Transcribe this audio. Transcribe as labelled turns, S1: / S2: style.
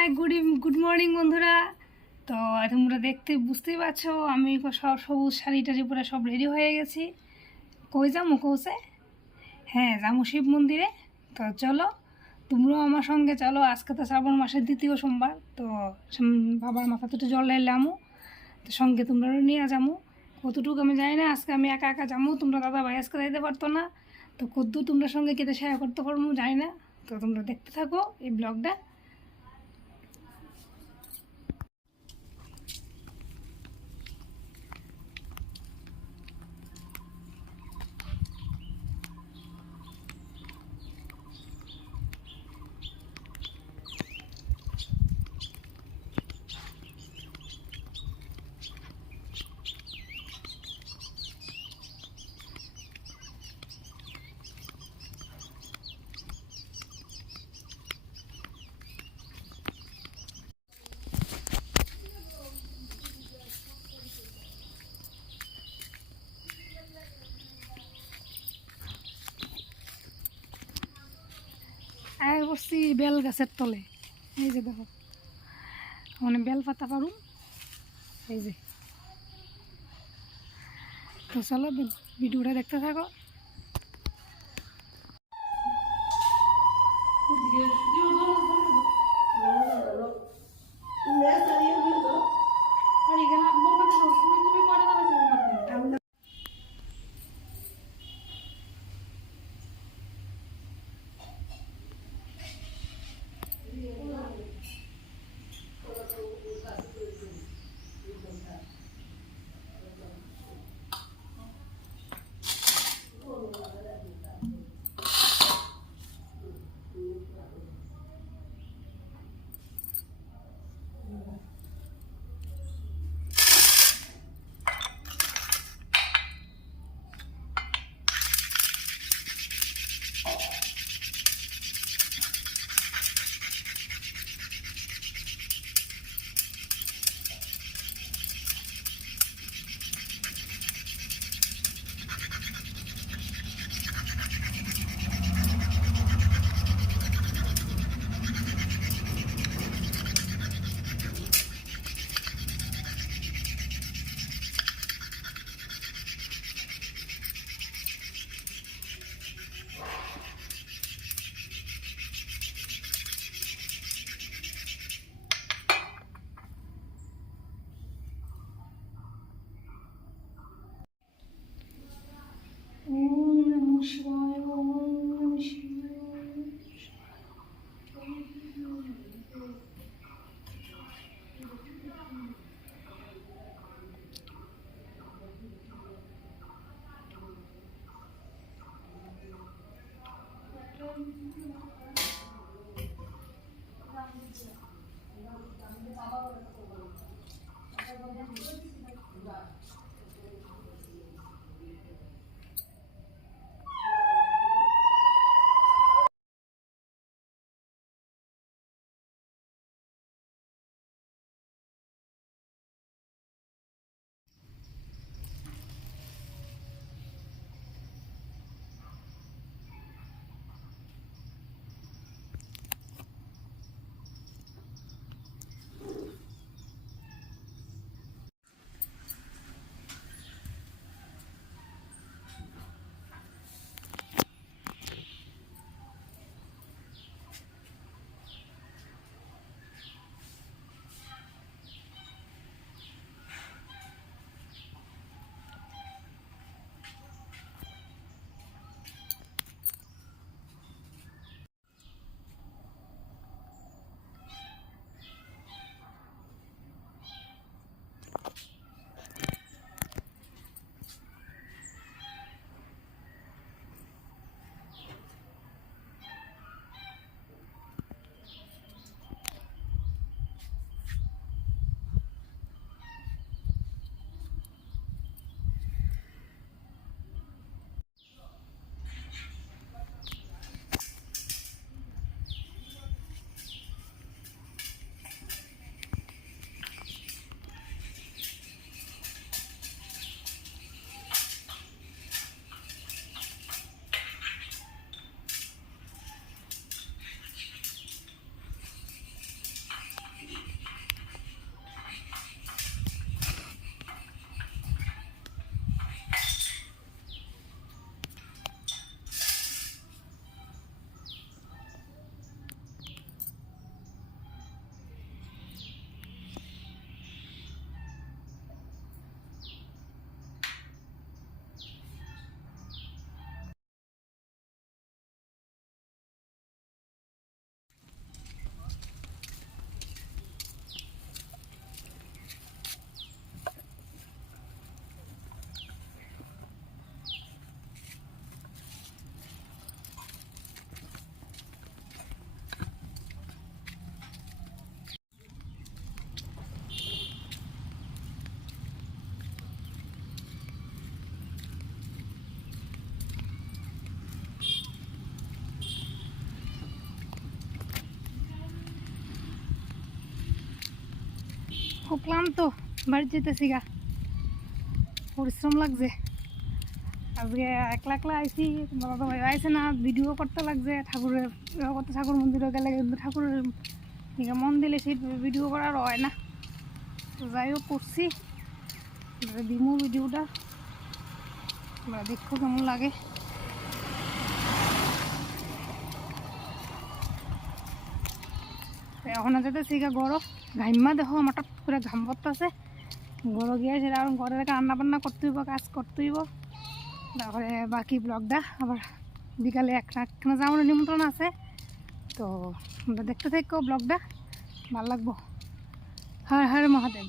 S1: Hi good good morning বন্ধুরা। তো তোমরা দেখতে বুঝতেই পারছ, আমি সব সবুজ শাড়ি টাড়ি পরে সব রেডি হয়ে গেছি। কই যাব কৌছে হ্যাঁ যাব শিব মন্দিরে। তো চলো, তোমরাও আমার সঙ্গে চলো। আজকে তো শ্রাবণ মাসের দ্বিতীয় সোমবার, তো বাবার মাথা একটু জল এলামও তো সঙ্গে তোমরাও নিয়ে যাব কতটুকু আমি জানি না, আজকে আমি একা একা যাব তোমরা দাদা ভাই আজকে যাইতে পারতো না। তো কদ্দু তোমরা সঙ্গে কেটে শেয়ার করতে পারব, জানি না। তো তোমরা দেখতে থাকো এই ব্লগটা বসছি বেল গাছের তলে। এই যে দেখো। মানে বেল পাতা পারুম। এই যে। তো চলো, ভিডিওটা দেখতে থাকো। ক্লান্ত। বাড়ি যেতেছি গা। পরিশ্রম লাগছে। আজকে একলা একলা আইসি তো ভাই আইসে না ভিডিও করতে লাগছে, ঠাকুরের করতে ঠাকুর মন্দিরে গেলে কিন্তু ঠাকুরের দিকে মন দিলে সেই ভিডিও করার হয় না। যাই হোক, করছি। দিমু ভিডিওটা তোমরা দেখো কেমন লাগে। এখন যেতে সিগা গড় ঘাইমা দেখো আমার পুরো ঘাম আছে। গড় গিয়ে সেটা এখন ঘরে রান্না বান্না করতে হইব, কাজ করতে হইব। তারপরে বাকি ব্লগটা আবার বিকালে একটা একখানা যাওয়ার নিমন্ত্রণ আছে। তো, দেখতে থাকো ব্লগটা ভালো লাগবো। হর হর মহাদেব